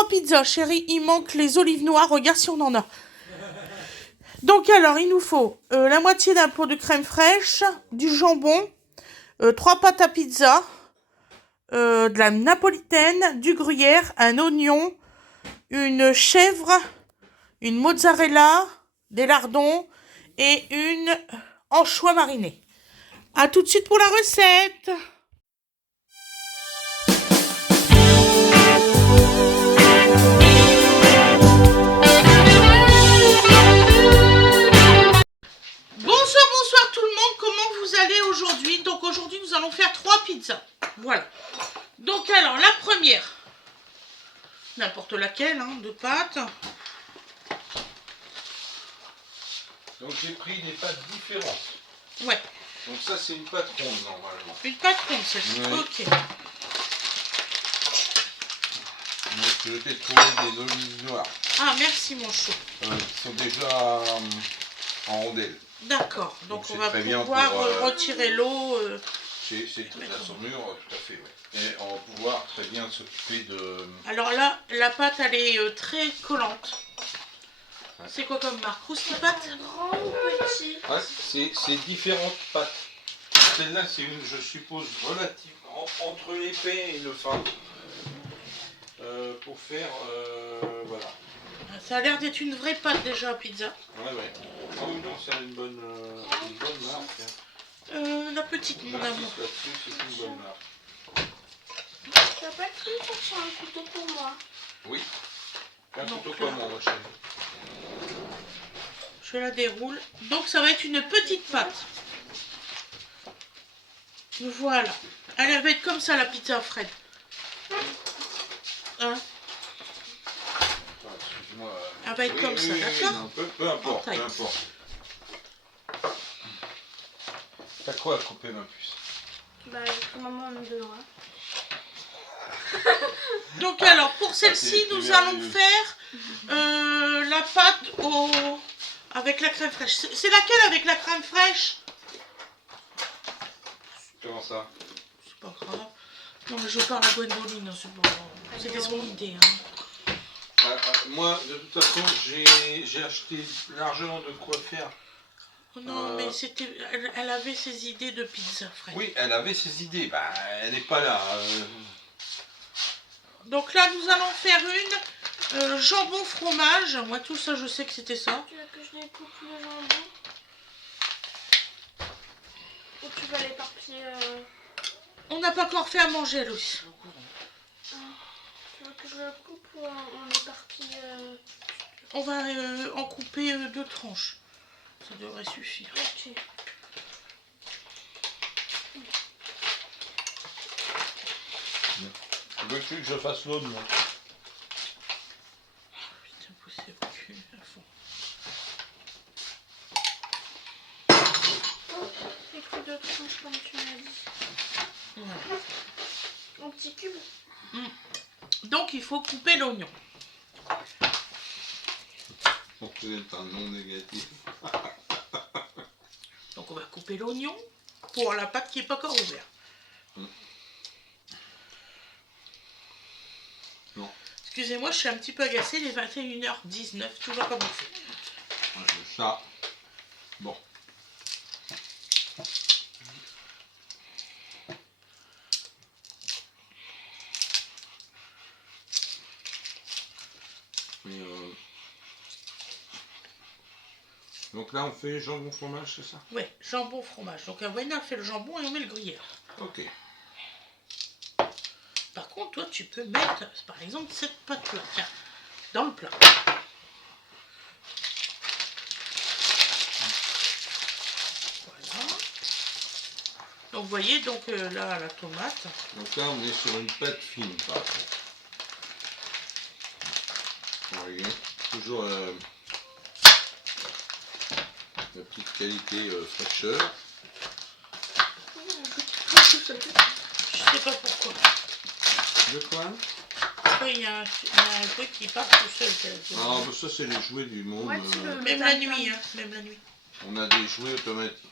3 pizzas, chérie. Il manque les olives noires. Regarde si on en a. Donc alors, il nous faut la moitié d'un pot de crème fraîche, du jambon, 3 pâtes à pizza, de la napolitaine, du gruyère, un oignon, une chèvre, une mozzarella, des lardons et une anchois marinée. A tout de suite pour la recette. Bonsoir tout le monde, comment vous allez aujourd'hui? Donc aujourd'hui nous allons faire 3 pizzas. Voilà. Donc alors la première, n'importe laquelle, hein, de pâte. Donc j'ai pris des pâtes différentes. Ouais. Donc ça c'est une pâte ronde normalement. Une pâte ronde, celle-ci. Oui. Ok. Donc je t'ai trouvé des olives noires. Ah merci mon chou. Qui sont déjà en rondelles. D'accord. Donc on va très bien pouvoir pour, retirer l'eau. C'est tout à son mur, tout à fait. Ouais. Et on va pouvoir très bien s'occuper de... Alors là, la pâte elle est très collante. Ouais. C'est quoi comme marque? Rousti pâte? Grand ou petit? Ouais, c'est différentes pâtes. Celle-là c'est une, je suppose, relativement entre l'épais et le fin. Pour faire, voilà. Ça a l'air d'être une vraie pâte déjà à pizza. Ouais. Oh non, c'est une bonne marque. La petite, mon amour. C'est une bonne marque. T'as pas cru chercher un couteau pour moi? Oui. Un couteau comme moi, ma chérie. Je la déroule. Donc ça va être une petite pâte. Voilà. Elle va être comme ça la pizza Fred. Hein? Excuse-moi. Elle va être comme ça, d'accord? Peu importe, peu importe. T'as quoi à couper, ma puce? Bah, maman me donnera. Donc alors, pour celle-ci, nous allons faire la pâte avec la crème fraîche. C'est laquelle avec la crème fraîche? Comment ça? C'est pas grave. Non mais je parle à Gwendoline, hein, c'est pas... C'était son idée. Hein. Moi, de toute façon, j'ai acheté largement de quoi faire. Non, mais c'était, elle avait ses idées de pizza, Fred. Oui, elle avait ses idées. Bah, elle n'est pas là. Donc là, nous allons faire une jambon fromage. Moi, tout ça, je sais que c'était ça. Tu veux que je découpe le jambon? Ou tu vas l'éparpiller On n'a pas encore fait à manger, Louis. Tu veux que je le coupe ou on éparpille On va en couper 2 tranches. Ça devrait suffire. Ok. Veux-tu que je fasse l'oignon? Putain, poussez au cul à fond. J'ai pris 2 tranches comme tu m'as dit. Voilà. En petits cubes. Donc, il faut couper l'oignon. Pour que c'est un nom négatif. Donc, on va couper l'oignon pour la pâte qui n'est pas encore ouverte. Non. Excusez-moi, je suis un petit peu agacée, il est 21h19, tout va commencer. Ça. Bon. Donc là on fait jambon fromage, c'est ça? Ouais, jambon fromage. Donc Wayna fait le jambon et on met le gruyère. Ok. Par contre, toi tu peux mettre, par exemple, cette pâte-là, tiens, dans le plat. Voilà. Donc vous voyez, donc là la tomate. Donc là on est sur une pâte fine par contre. Vous voyez, toujours la petite qualité fraîcheur. Je sais pas pourquoi. De quoi? Il y a un truc qui part tout seul. Ah, bah ça c'est les jouets du monde. Ouais, Même la nuit, hein, même la nuit. On a des jouets automatiques.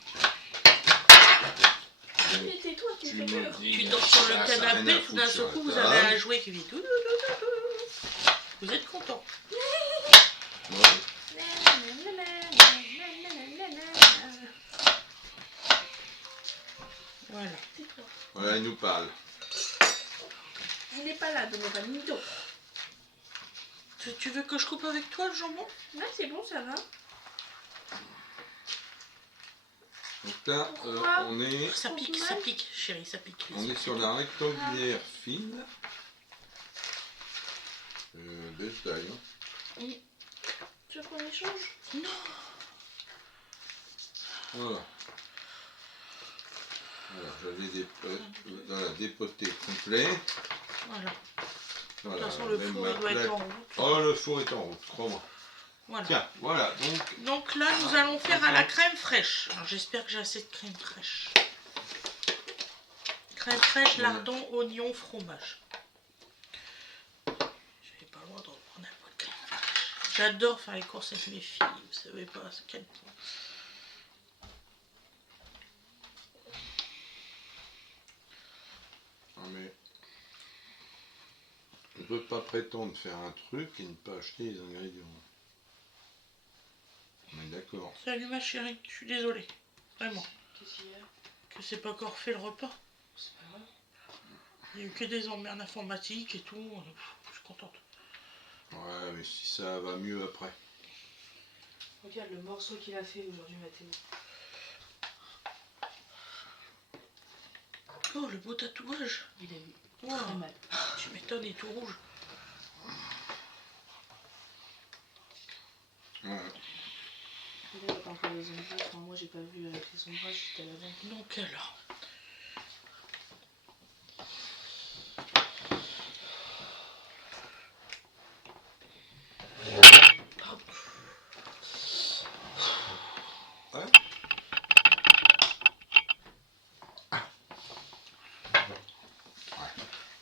Et tais-toi, tu fais peur. Tu dors sur le canapé, tout d'un seul coup, vous avez un jouet qui vit tout. Vous êtes content? Ouais. Voilà. Tais-toi. Voilà, il nous parle. Elle n'est pas là, donc on va mis d'autres. Tu veux que je coupe avec toi le jambon? Ouais, c'est bon, ça va. Donc là, Pourquoi on est Ça pique, chérie, ça pique. On est sur la rectangulaire fine de taille. Hein. Tu veux qu'on échange? Non. Voilà. Voilà, j'avais dépoté complet. Voilà. Voilà, De toute façon, le même four ma il doit être plaque. en route. Oh, le four est en route, crois-moi. Voilà. Tiens, voilà, Donc là, nous allons faire à la crème fraîche. Alors, j'espère que j'ai assez de crème fraîche. Crème fraîche, lardon, oignon, fromage. J'avais pas le droit de reprendre un pot de crème fraîche. J'adore faire les courses avec mes filles. Vous savez pas à quel point. Ah, mais je ne peux pas prétendre faire un truc et ne pas acheter les ingrédients. On est d'accord. Salut ma chérie, je suis désolée. Vraiment. Qu'est-ce qu'il y a? Que c'est pas encore fait le repas. C'est pas grave. Il y a eu que des emmerdes informatiques et tout. Je suis contente. Ouais, mais si ça va mieux après. Regarde le morceau qu'il a fait aujourd'hui, Mathéo. Oh, le beau tatouage. Il a eu Wow. très mal. Tu m'étonnes, il est tout rouge. Ouais. Il n'y a pas encore les ombrages. Enfin, moi, j'ai pas vu avec les ombrages jusqu'à l'avant. Donc alors. Ouais.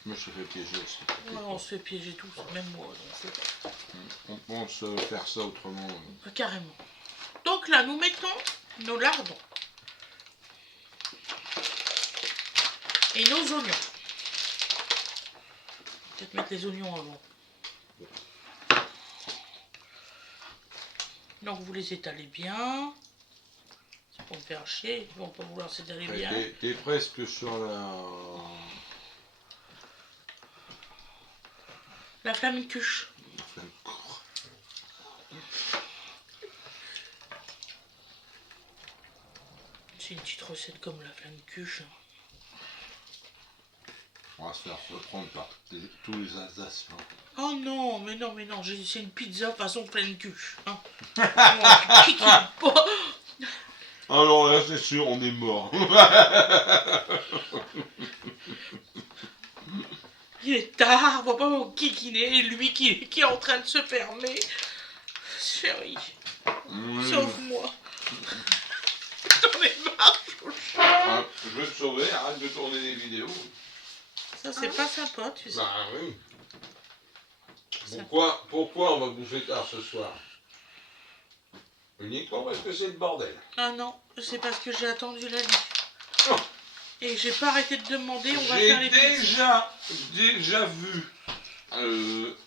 Je me suis fait piéger aussi. Ouais, on se fait piéger tous, même moi. Donc On pense faire ça autrement. carrément. Donc là, nous mettons nos lardons. Et nos oignons. Peut-être mettre les oignons avant. Donc vous les étalez bien. C'est pour me faire chier. Ils vont pas vouloir s'étaler bien. T'es presque sur La flamme-cuche. la cour. C'est une petite recette comme la flamme-cuche. On va se faire reprendre par tous les Alsaciens. Oh non, mais non, c'est une pizza façon pleine cuche. Hein. Oh, qui pas. Alors là, c'est sûr, on est mort. Il est tard, on va pas mon kikiner, lui qui est en train de se fermer. Chérie, sauve-moi. J'en ai marre, chouchou. Ah, je veux te sauver, arrête de tourner des vidéos. Ça, c'est pas sympa, tu sais. Bah oui. Ça- Pourquoi on va bouffer tard ce soir? Uniquement parce que c'est le bordel. Ah non, c'est parce que j'ai attendu la nuit. Oh. Et j'ai pas arrêté de demander, on va J'ai faire les pizzas. déjà vu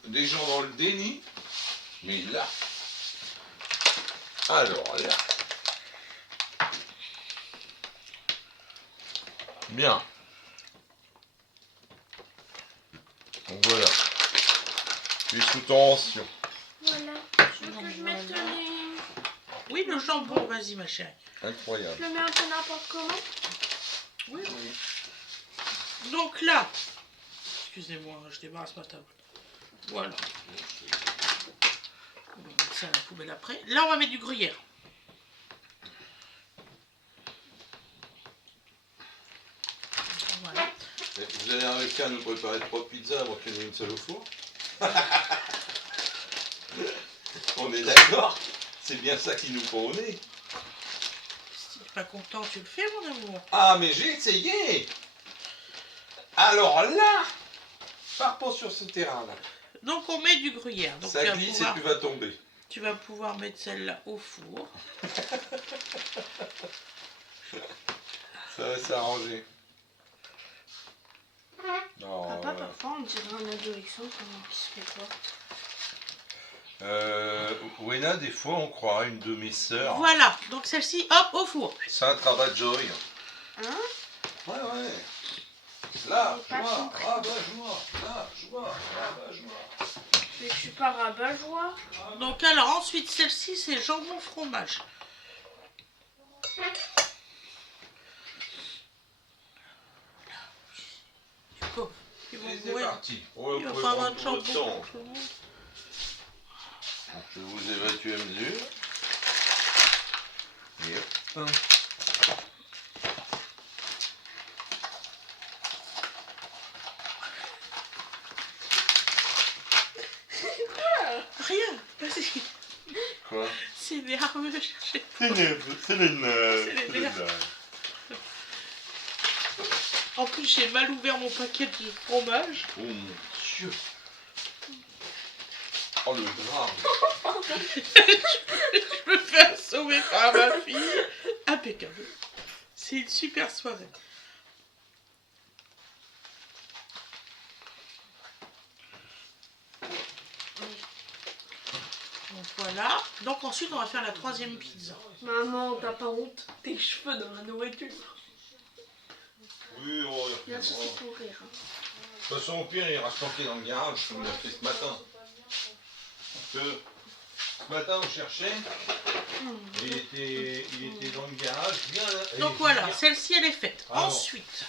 des gens dans le déni, mais là, alors là, bien. Donc voilà, je suis sous tension. Voilà. Tu veux que je mette Voilà. les... Oui, le jambon, vas-y ma chérie. Incroyable. Je le mets un peu n'importe comment. Oui. Donc là, excusez-moi, je débarrasse ma table. Voilà. On va mettre ça à la poubelle après. Là, on va mettre du gruyère. Voilà. Vous avez réussi à nous préparer 3 pizzas avant qu'il y en ait une seule au four? On est d'accord? C'est bien ça qui nous prend au nez. Si t'es pas content, tu le fais, mon amour. Ah, mais j'ai essayé! Alors là, pars pas sur ce terrain-là. Donc, on met du gruyère. Donc, Ça glisse et tu vas tomber. tu vas pouvoir mettre celle-là au four. Ça va s'arranger. Non, Papa, parfois, on dirait un adolescent qui se fait pas. Wena, des fois on croit, une de mes sœurs. Voilà, donc celle-ci, hop, au four. C'est un travail Joy. Hein? Ouais. Là, J'ai pas joie, compris. rabat-joie, là, joie, rabat-joie. Mais je suis pas rabat-joie. Donc alors ensuite, celle-ci, c'est jambon fromage. Oh, ils vont Et c'est mourir. parti. Ouais, Il vous va pouvez pas avoir prendre de votre jambon temps. pour tout le monde. Donc, je vous évacue à mesure. Et hop. Rien, vas-y. Quoi? C'est nerveux, chercher. C'est les nerfs. C'est les nerfs. En plus, j'ai mal ouvert mon paquet de fromage. Oh mon Dieu. Oh le drame. Je me fais assommer par ma fille. Impeccable. C'est une super soirée. Donc voilà. Donc ensuite, on va faire la troisième pizza. Maman, t'as pas honte? Tes cheveux dans la nourriture. Oui, oh, Il y a un souci pour rire. de toute façon, au pire, il ira se planquer dans le garage comme il a fait ce matin. Parce que ce matin, on cherchait. Il était dans le garage. Bien, Donc voilà, celle-ci, elle est faite. Ah, Ensuite,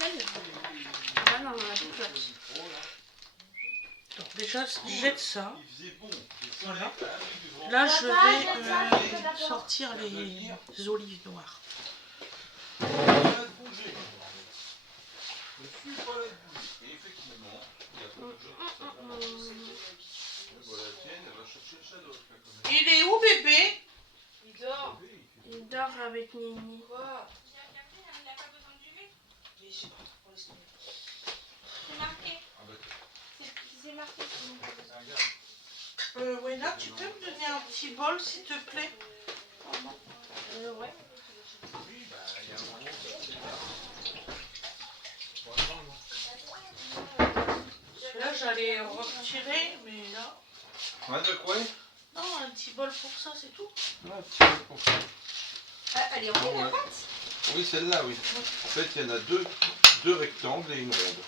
Ah non, on a tout fait. donc déjà, je jette ça. Il faisait bon. Voilà. Là, je vais sortir les olives noires. Je suis pas là de bouger. Et effectivement, il y a beaucoup de gens qui savent. Bon, la tienne, elle va chercher le shadow. Il est où, bébé? Il dort. Il dort avec Nini. Quoi? Il n'a pas besoin de duvet. Mais je sais pas, on laisse tomber. C'est marqué. Ah bah, C'est marqué. qu'il n'a pas besoin. Wena, tu peux me donner un petit bol, s'il te plaît? Ouais. oui, bah, il y a un moment, Là, j'allais retirer, mais là... ouais, de quoi? Non, un petit bol pour ça, c'est tout. Ah, tiens, pour ça. Ah, elle est en haut, la pâte? Oui, celle-là, oui. En fait, il y en a deux rectangles et une ronde.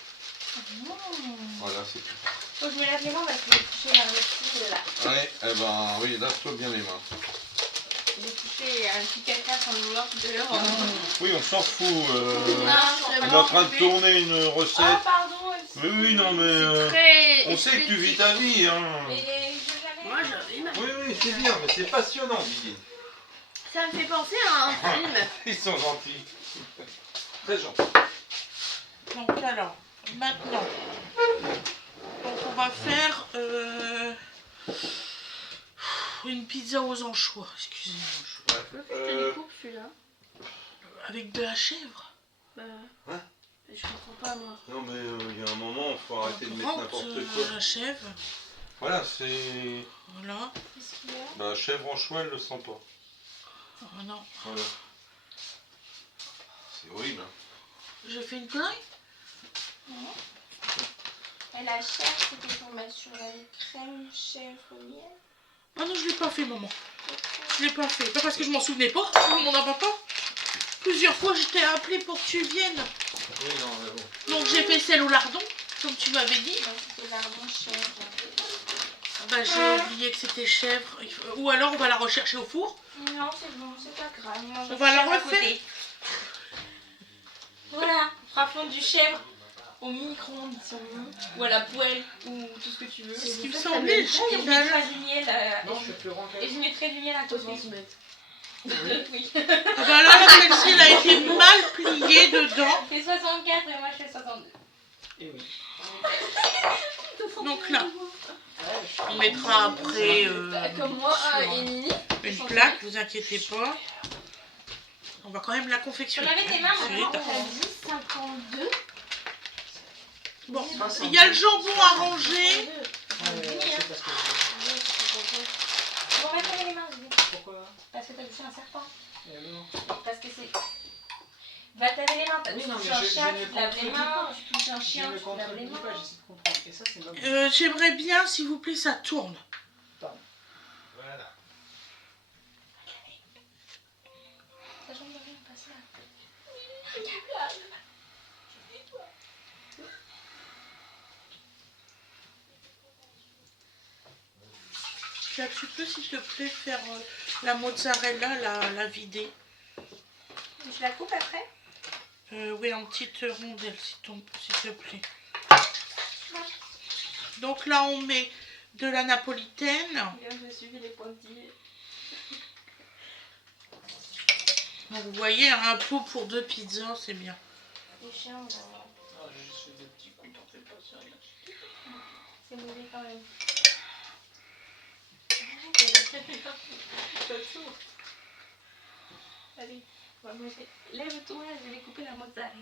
Voilà, c'est tout. Faut que je me lave les mains parce que j'ai touché un petit là. Ouais, eh ben, oui, lave-toi bien les mains. J'ai touché un petit caca sans le vouloir tout à l'heure. Oui, on s'en fout. Non, On est en train de tourner une recette. Ah, pardon. Oui, oui, non, mais Très. on sait que tu vis ta vie, hein. Mais je l'avais. Moi, j'avais une. Oui, oui, c'est bien, mais c'est passionnant, Didier. Ça me fait penser à un film. Ils sont gentils. Très gentils. Donc alors, maintenant, donc on va faire une pizza aux anchois, excusez-moi, Je te découpe celui-là. avec de la chèvre. Bah. Hein? Je comprends pas, moi. Non, mais il y a un moment, il faut arrêter de mettre Rentre, n'importe quoi. la chèvre, Voilà, c'est... voilà. Qu'est-ce qu'il y a? Bah, chèvre en choix, elle le sent pas. Oh non, Voilà. C'est horrible, hein. j'ai fait une connerie. Et la chèvre, c'était pour mettre sur la crème chèvre au miel. Ah non, je l'ai pas fait, maman. Je l'ai pas fait. Pas parce que je m'en souvenais pas, mon papa. Plusieurs fois, je t'ai appelé pour que tu viennes. Oui, non, mais bon. Donc j'ai fait celle au lardon, comme tu m'avais dit. Non, c'était lardon chèvre. Bah j'ai oublié que c'était chèvre. Ou alors on va la rechercher au four. Non, c'est bon, c'est pas grave. Moi, On va la chèvre à refaire. côté. Voilà, on fera fondre du chèvre au micro-ondes si on veut, ou à la poêle, ou tout ce que tu veux. C'est ce qui me Et semblait je mettrai génial. du miel et je mettrai du miel à côté. Oui. Ah bah là, celle-ci, elle a été mal pliée dedans. Je fais 64 et moi je fais 62. Et oui. Donc là, on mettra après Comme moi sur et Nini. une plaque, vous inquiétez pas. On va quand même la Tu confectionner. lavais tes mains, C'est maman, étonnant. on a dit 52. Bon, il y a le jambon à ranger. C'est parce que... Bon, on va te laver les mains, je dis. Pourquoi? Parce que t'as touché un serpent. Et alors? Parce que c'est. Va te laver les mains, Oui, non, tu touches mais un je chat, ne tu te laves les contredis mains, pas. tu touches un Je chien, ne tu te laves les contredis pas, mains. j'essaie de comprendre. Et ça, c'est notre... J'aimerais bien, s'il vous plaît, ça tourne. Voilà. Ta jambe de rien, passe là. Là, tu peux, s'il te plaît, faire la mozzarella, la vider. Je la coupe après? Oui, en petites rondelles, s'il te plaît. Donc là, on met de la napolitaine. Bien, je suivi les pointillés. Donc, vous voyez, un pot pour 2 pizzas, c'est bien. Les chiens, Ah, j'ai juste fait des petits coups, t'en fais pas, c'est rien. c'est mauvais quand même. Allez, on va manger. Lève-toi, je vais couper la mozzarella.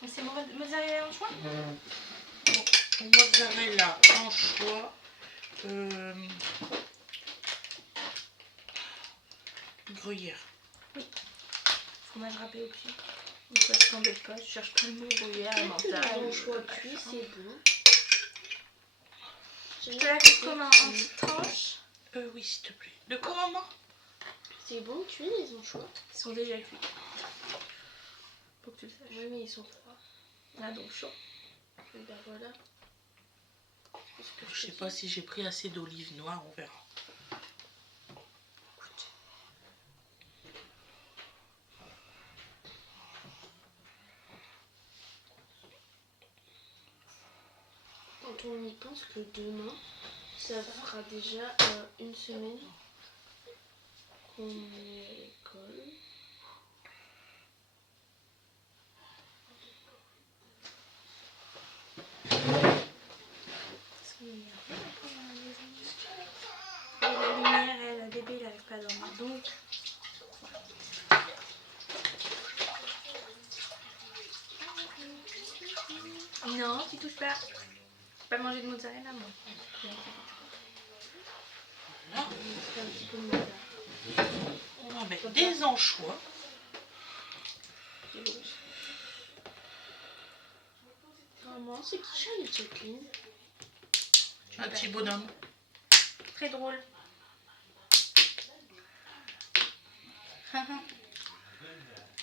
Donc c'est mozzarella en choix? Mozzarella, anchois, gruyère. Fromage râpé au-dessus. Une fois, je t'embête pas, je cherche pas le mot gruyère, mental. Les choix cuits, c'est bon. Je te la coupe comme en petites tranches. Oui, s'il te plaît. De quoi, maman? C'est bon cuit les anchois? Ils sont déjà cuits. Faut que tu le saches. Oui, mais ils sont froids. Ah, donc chaud. Et ben voilà. Je sais pas si j'ai pris assez d'olive noire, on verra. Quand on y pense que demain, ça fera déjà une semaine qu'on est à l'école. Et la lumière, elle, le bébé, il n'arrive pas à dormir. Donc, non, tu touches pas. Pas manger de mozzarella, moi. Là, On fait un petit peu de mozzarella. on va mettre des anchois. Maman, c'est qui Charlie Chaplin? Un petit bonhomme. Très drôle.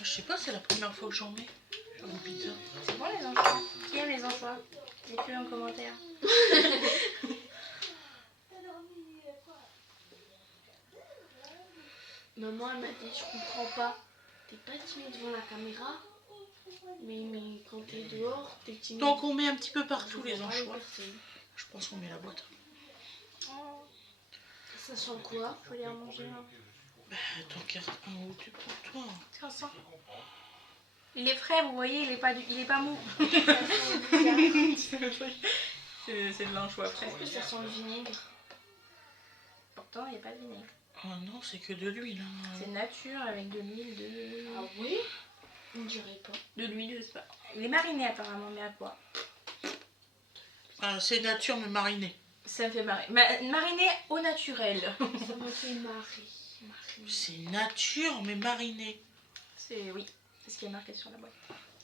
Je sais pas, c'est la première fois que j'en mets. Une pizza. C'est bon les anchois? Qui aime les anchois? Dites-le en commentaire. Maman, elle m'a dit, je comprends pas. T'es pas timide devant la caméra, mais quand t'es dehors, t'es timide. Donc on met un petit peu Je partout vois les pas anchois. personnes. Je pense qu'on met la boîte. Ça sent quoi? Je voulais en manger un. T'en gardes un ou deux pour toi. Tiens, ça. Il est frais, vous voyez, il est pas mou. C'est de l'anchois frais. Est-ce que ça sent le vinaigre? Pourtant, il n'y a pas de vinaigre. Oh non, c'est que de l'huile. Hein. C'est nature avec de l'huile de... Ah oui? On dirait pas. De l'huile, je sais pas. Il est mariné apparemment, mais à quoi? C'est nature mais marinée. Ça me fait marrer. Mariné au naturel. Ça me fait marrer. C'est nature mais marinée. Oui, c'est ce qui est marqué sur la boîte.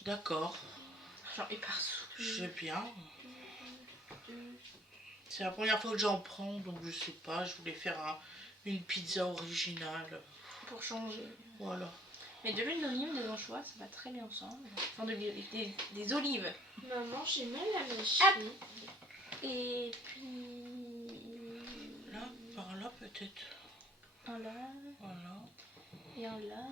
D'accord. J'en ai partout. Je sais bien. C'est la première fois que j'en prends, donc je sais pas. Je voulais faire une pizza originale. Pour changer. Voilà. Mais de l'huile d'olive, des anchois, ça va très bien ensemble. Enfin, des olives. Maman, j'ai mal à la Hop. cheville. Et puis... Là, par là peut-être. Un là, Voilà. et un là.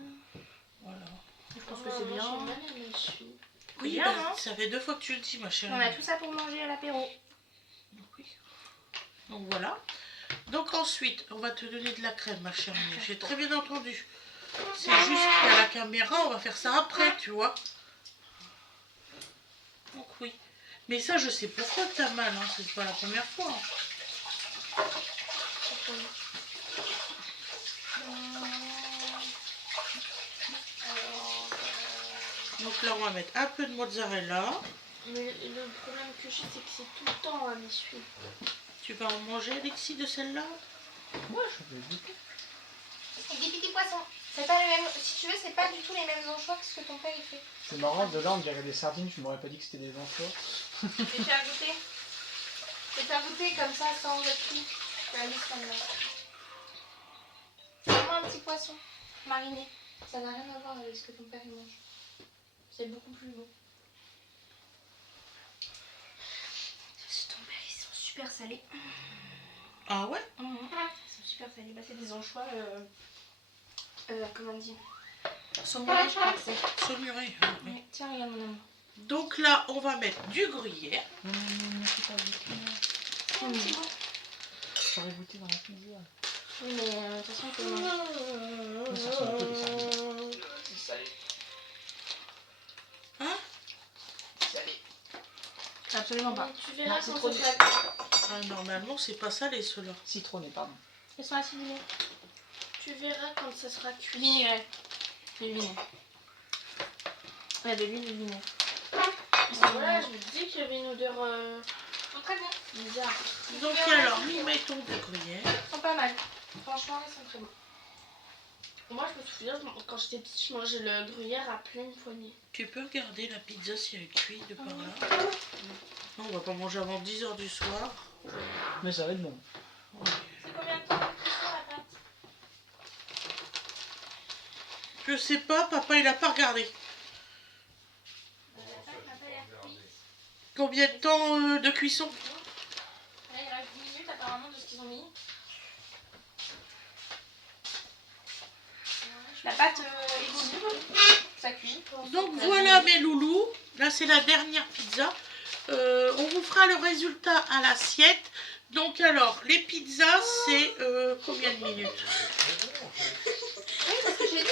Voilà. Je pense que Maman, c'est bien. j'ai mal à la cheville. Oui, Bien, bah, hein. ça fait 2 fois que tu le dis, ma chérie. On a tout ça pour manger à l'apéro. Oui. Donc voilà. Donc ensuite, on va te donner de la crème, ma chérie. J'ai très bien entendu. C'est juste qu'à la caméra, on va faire ça après, tu vois. Donc oui. Mais ça, je sais pourquoi t'as mal, hein. C'est pas la première fois. Hein. Donc là, on va mettre un peu de mozzarella. Mais le problème que j'ai, c'est que c'est tout le temps à m'essuyer. Tu vas en manger, Alexis, de celle-là? Des petits poissons. C'est pas le même. Si tu veux, c'est pas du tout les mêmes anchois que ce que ton père il fait. C'est marrant, de là on dirait des sardines, je m'aurais pas dit que c'était des anchois. Je vais faire goûter. Je vais faire goûter comme ça, sans être pris. Je vais la mettre comme là. C'est vraiment un petit poisson mariné. Ça n'a rien à voir avec ce que ton père il mange. C'est beaucoup plus bon. C'est ton père, ils sont super salés. Ah ouais? Ils sont super salés. Bah, c'est des anchois. Comment on dit? Saumurés, je crois que c'est. Saumuré. Ouais. Tiens, regarde mon amour. Donc là, on va mettre du gruyère. Non, c'est pas goûté. J'aurais goûté dans la pizza. Oui, mais de toute façon, il faut le manger. Ça ressemble un peu des sardines. C'est salé. Hein? Salé. Absolument pas. Tu verras Non, c'est quand trop ça dur. sera... Ah, normalement, c'est pas salé, ceux-là. Citronné, pardon. Ils sont acidulés. Tu verras quand ça sera cuit. Vinaigré. Du vinaigre. Ouais, de l'huile de vinaigre. Voilà, je vous dis qu'il y avait une odeur Très bon. bizarre. Donc alors, nous mettons du gruyère. Ils sont pas mal. Franchement, ils sont très bons. Moi, je me souviens, quand j'étais petite, je mangeais le gruyère à pleine poignée. Tu peux regarder la pizza si elle cuit de par là. Non, on va pas manger avant 10h du soir. Mais ça va être bon. C'est combien de temps de cuisson la pâte? Je sais pas, papa il a pas regardé. La pâte n'a pas l'air cuite. Combien de temps de cuisson? Là, il reste 10 minutes apparemment de ce qu'ils ont mis. La pâte évolue. Ça cuit. Donc voilà mes loulous. Là c'est la dernière pizza. On vous fera le résultat à l'assiette. Donc alors, les pizzas c'est combien de minutes? Oui, c'est ce que j'ai dit.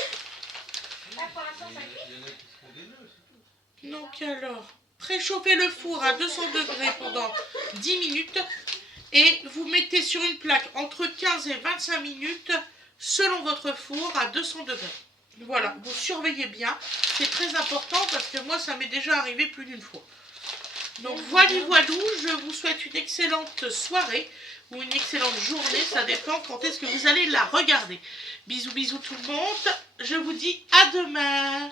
Là, pour l'instant, ça cuit. Il y en a qui se font des nœuds, c'est tout. Donc alors, préchauffez le four à 200 degrés pendant 10 minutes et vous mettez sur une plaque entre 15 et 25 minutes selon votre four à 200 degrés. Voilà, vous surveillez bien, c'est très important parce que moi ça m'est déjà arrivé plus d'une fois. Donc voilà, je vous souhaite une excellente soirée ou une excellente journée, ça dépend quand est-ce que vous allez la regarder. Bisous bisous tout le monde, je vous dis à demain.